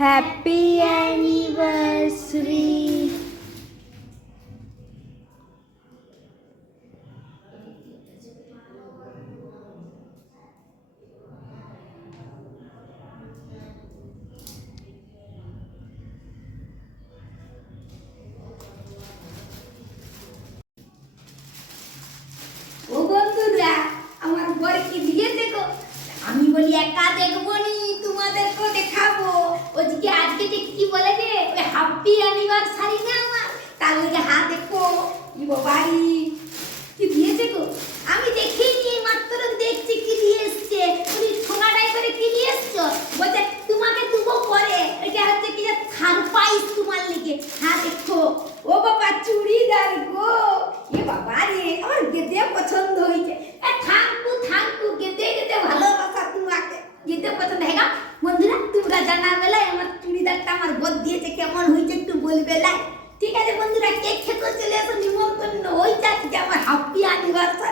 Happy anniversary. ও বন্ধুরা, আমার বরকে দিয়ে দেখো। আমি বলি একা দেখবো নি, তোমাদেরকেও দেখাবো। ওদিকে আজকে যে কি বলে রে, ওই হ্যাপি অ্যানিভার্সারি না আমার, তার লগে হাত দেখো কি বাবাই কি দিয়েছে গো। আমি দেখিনি, মাত্র দেখছি কি দিয়ে এসছে। ওই ঠোঙাটাই করে কি দিয়ে এসছো, বলছে তোমাকে দেবো পরে, এটা হচ্ছে কি সারপ্রাইজ তোমার লেগে। হ্যাঁ দেখো, ও বাবা চুড়িদার গো। এ বাবা রে, আমার গেদে পছন্দ হয়েছে। এ থাঙ্কু থাঙ্কু, গেদে গেদে ভালোবাসা তোমাকে, গেদে পছন্দ হয় না। বন্ধুরা তোমরা জানা বেলায় আমার চুড়িদারটা আমার বর দিয়েছে, কেমন হয়েছে একটু বলবে লাই। ঠিক আছে বন্ধুরা, কেক খেতে চলে এসো, নিমন্ত্রণ ওই যাচ্ছে আমার হ্যাপি অ্যানিভার্সারি।